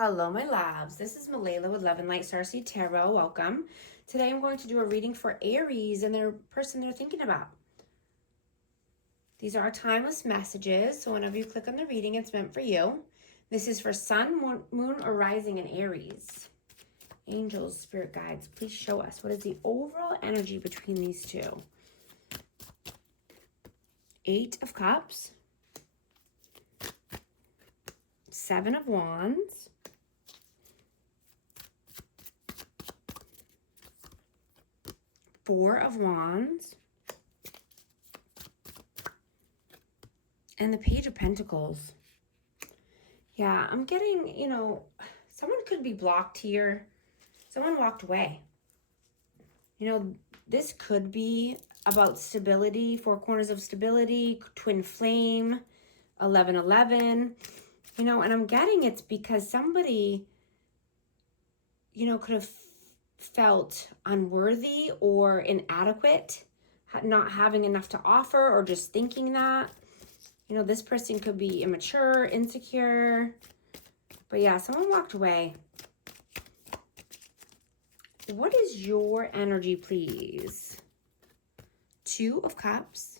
Hello, my loves. This is Malayla with Love and Light Starseed Tarot. Welcome. Today I'm going to do a reading for Aries and their person they're thinking about. These are timeless messages, so whenever you click on the reading, it's meant for you. This is for Sun, Moon, or Rising in Aries. Angels, Spirit Guides, please show us. What is the overall energy between these two? 8 of Cups. 7 of Wands. Four of Wands, and the Page of Pentacles. Yeah, I'm getting, someone could be blocked here. Someone walked away. This could be about stability, 4 corners of stability, twin flame, 1111. And I'm getting it's because somebody, could have felt unworthy or inadequate, not having enough to offer, or just thinking that. This person could be immature, insecure. But yeah, someone walked away. What is your energy, please? 2 of Cups.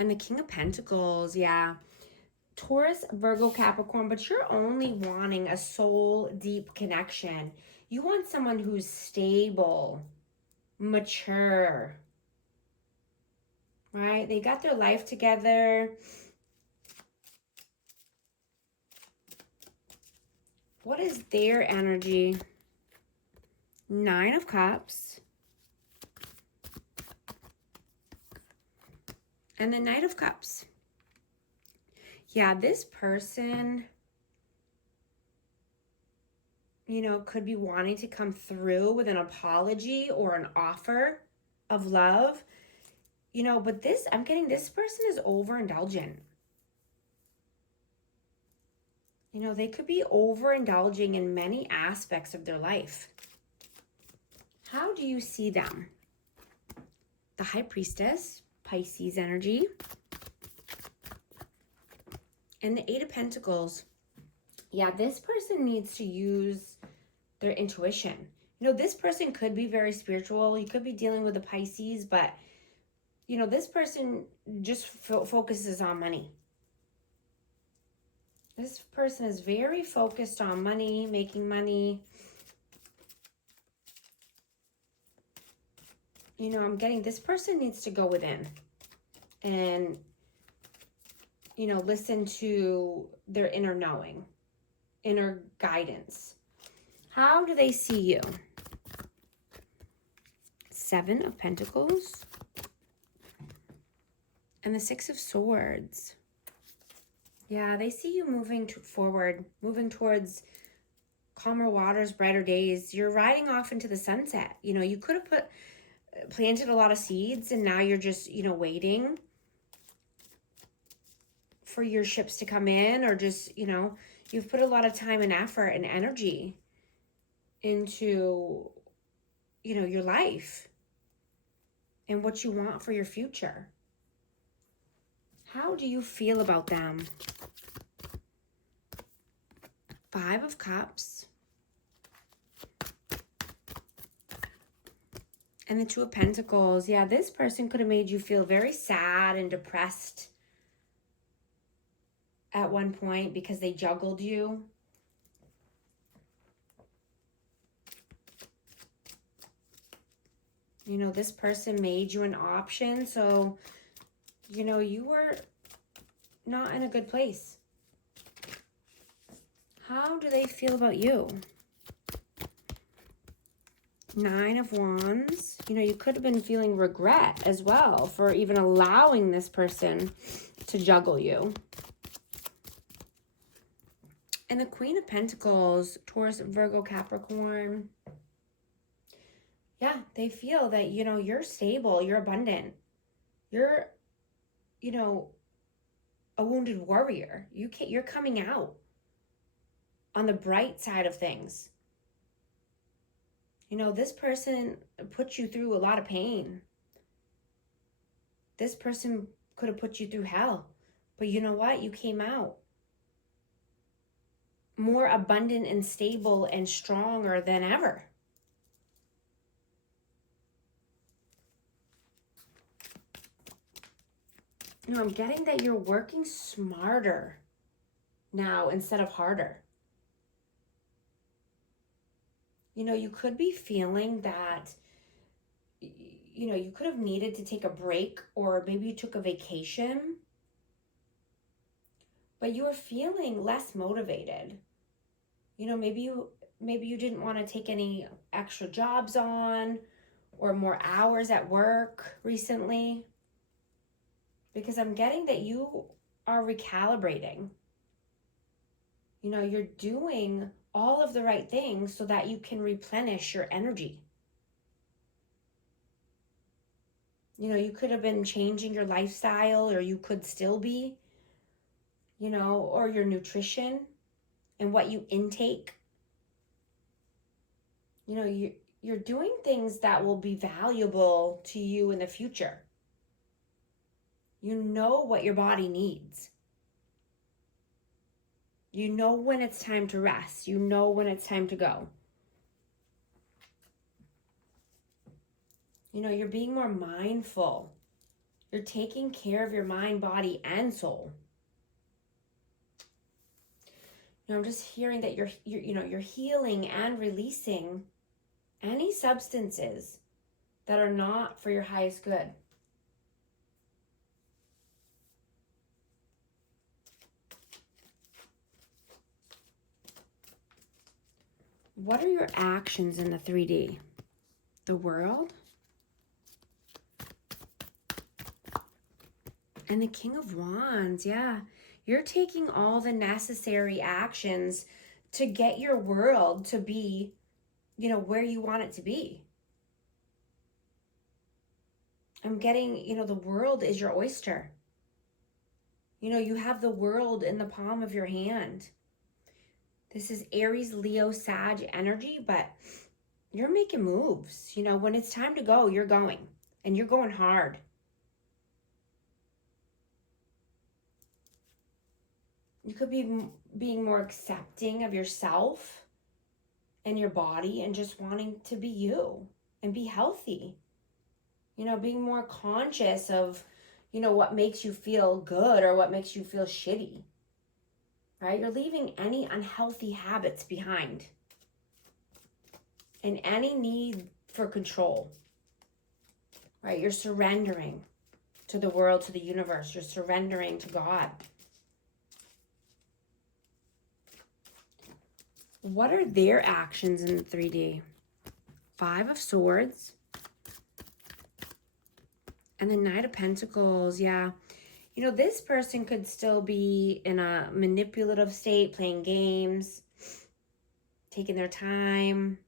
And the King of Pentacles, yeah. Taurus, Virgo, Capricorn, but you're only wanting a soul deep connection. You want someone who's stable, mature, right? They got their life together. What is their energy? 9 of Cups. And the Knight of Cups. Yeah, this person, could be wanting to come through with an apology or an offer of love. But I'm getting this person is overindulgent. They could be overindulging in many aspects of their life. How do you see them? The High Priestess, Pisces energy. And the 8 of Pentacles. Yeah, this person needs to use their intuition. This person could be very spiritual. You could be dealing with a Pisces, but, this person just focuses on money. This person is very focused on money, making money. I'm getting this person needs to go within and, listen to their inner knowing, inner guidance. How do they see you? 7 of Pentacles. And the 6 of Swords. Yeah, they see you moving forward, moving towards calmer waters, brighter days. You're riding off into the sunset. You could have planted a lot of seeds, and now you're just, waiting for your ships to come in, or just, you've put a lot of time and effort and energy into, your life and what you want for your future. How do you feel about them? 5 of Cups. And the 2 of Pentacles. Yeah, this person could have made you feel very sad and depressed at one point because they juggled you. This person made you an option, so, you were not in a good place. How do they feel about you? 9 of Wands. You could have been feeling regret as well for even allowing this person to juggle you. And the Queen of Pentacles, Taurus, Virgo, Capricorn. Yeah, they feel that, you're stable, you're abundant. You're, a wounded warrior. You're coming out on the bright side of things. This person put you through a lot of pain. This person could have put you through hell. But you know what? You came out. more abundant and stable and stronger than ever. You know, I'm getting that you're working smarter now instead of harder. You know, you could be feeling that, you know, you could have needed to take a break, or maybe you took a vacation, but you were feeling less motivated. You know, maybe you didn't want to take any extra jobs on or more hours at work recently, because I'm getting that you are recalibrating. You know, you're doing all of the right things so that you can replenish your energy. You know, you could have been changing your lifestyle, or you could still be, you know, or your nutrition and what you intake. You know, you're doing things that will be valuable to you in the future. You know what your body needs. You know when it's time to rest. You know when it's time to go. You know, you're being more mindful. You're taking care of your mind, body, and soul. You know, I'm just hearing that you're healing and releasing any substances that are not for your highest good. What are your actions in the 3D? The World and the King of Wands. Yeah, you're taking all the necessary actions to get your world to be, you know, where you want it to be. I'm getting, you know, the world is your oyster. You know, you have the world in the palm of your hand. This is Aries, Leo, Sag energy, but you're making moves. You know, when it's time to go, you're going, and you're going hard. You could be being more accepting of yourself and your body, and just wanting to be you and be healthy. You know, being more conscious of, you know, what makes you feel good or what makes you feel shitty, right? You're leaving any unhealthy habits behind and any need for control, right? You're surrendering to the world, to the universe. You're surrendering to God. What are their actions in the 3D? 5 of Swords and the Knight of Pentacles. Yeah. You know, this person could still be in a manipulative state, playing games, taking their time.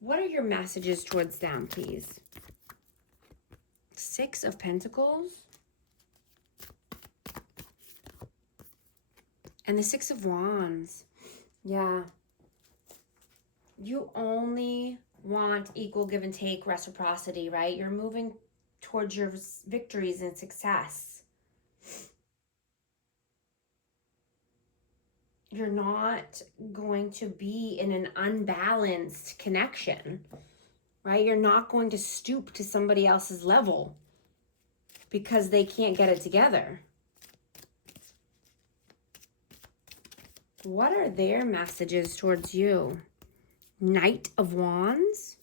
What are your messages towards them, please? 6 of Pentacles and the 6 of Wands. Yeah. You only want equal give and take, reciprocity, right? You're moving towards your victories and success. You're not going to be in an unbalanced connection, right? You're not going to stoop to somebody else's level because they can't get it together. What are their messages towards you? Knight of Wands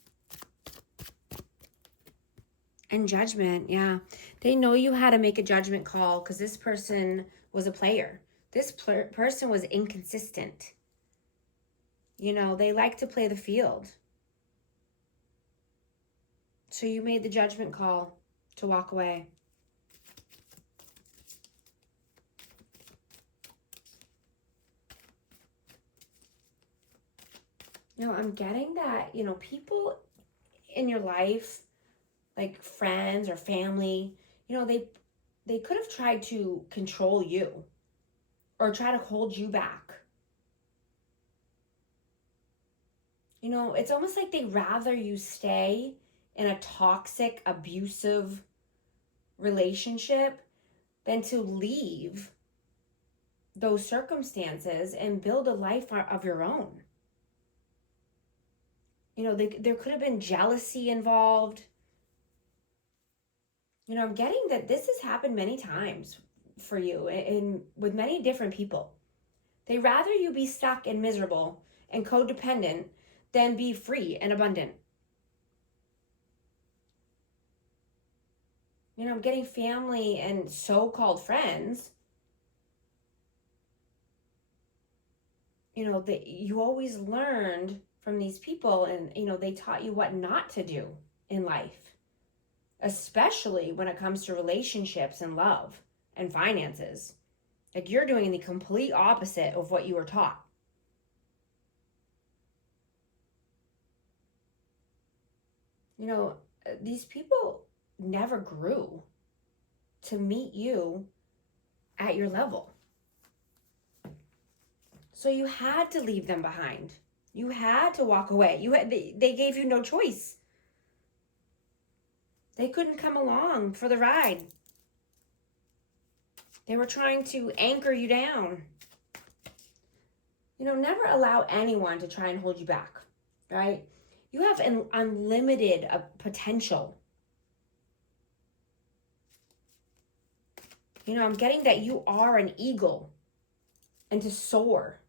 and Judgment. Yeah, they know you had to make a judgment call because this person was a player. This person was inconsistent. You know, they like to play the field. So you made the judgment call to walk away. You know, I'm getting that, you know, people in your life, like friends or family, you know, they could have tried to control you or try to hold you back. You know, it's almost like they'd rather you stay in a toxic, abusive relationship than to leave those circumstances and build a life of your own. You know, there could have been jealousy involved. You know, I'm getting that this has happened many times for you and with many different people. They rather you be stuck and miserable and codependent than be free and abundant. You know, I'm getting family and so-called friends. You know, that you always learned from these people, and, you know, they taught you what not to do in life, especially when it comes to relationships and love and finances. Like, you're doing the complete opposite of what you were taught. You know, these people never grew to meet you at your level. So you had to leave them behind. You had to walk away. They gave you no choice. They couldn't come along for the ride. They were trying to anchor you down. You know, never allow anyone to try and hold you back, right? You have an unlimited potential. You know, I'm getting that you are an eagle and to soar,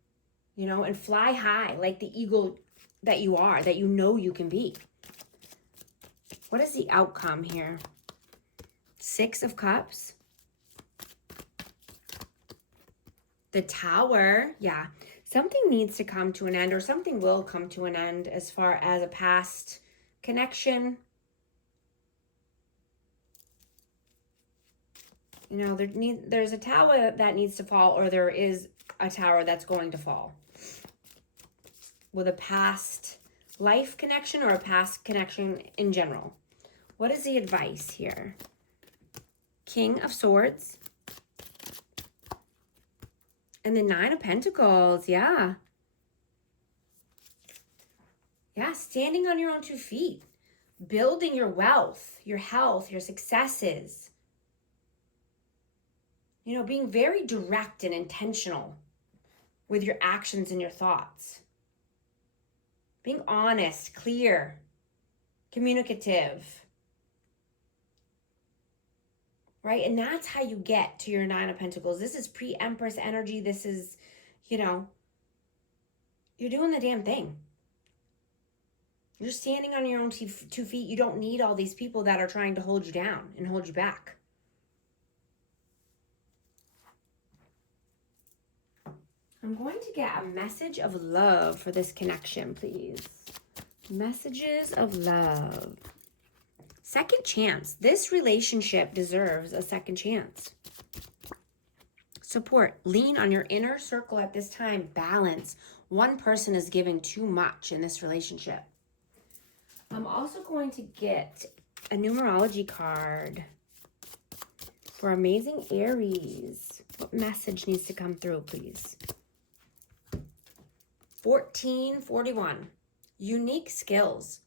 you know, and fly high like the eagle that you are, that you know you can be. What is the outcome here? 6 of Cups. The Tower, yeah. Something needs to come to an end, or something will come to an end as far as a past connection. You know, there's a tower that needs to fall, or there is a tower that's going to fall. With a past life connection or a past connection in general. What is the advice here? King of Swords. And the 9 of Pentacles, yeah. Yeah, standing on your own 2 feet. Building your wealth, your health, your successes. You know, being very direct and intentional with your actions and your thoughts. Being honest, clear, communicative. Right? And that's how you get to your 9 of Pentacles. This is pre-Empress energy. This is, you know, you're doing the damn thing. You're standing on your own 2 feet. You don't need all these people that are trying to hold you down and hold you back. I'm going to get a message of love for this connection, please. Messages of love. Second chance. This relationship deserves a second chance. Support. Lean on your inner circle at this time. Balance. One person is giving too much in this relationship. I'm also going to get a numerology card for amazing Aries. What message needs to come through, please? 1441. Unique skills.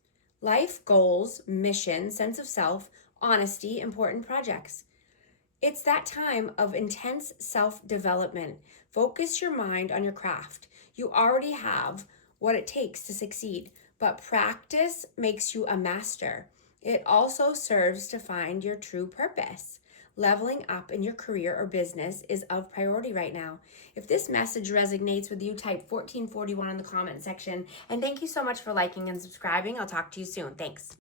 Life goals, mission, sense of self, honesty, important projects. It's that time of intense self-development. Focus your mind on your craft. You already have what it takes to succeed, but practice makes you a master. It also serves to find your true purpose. Leveling up in your career or business is of priority right now. If this message resonates with you, type 1441 in the comment section. And thank you so much for liking and subscribing. I'll talk to you soon. Thanks.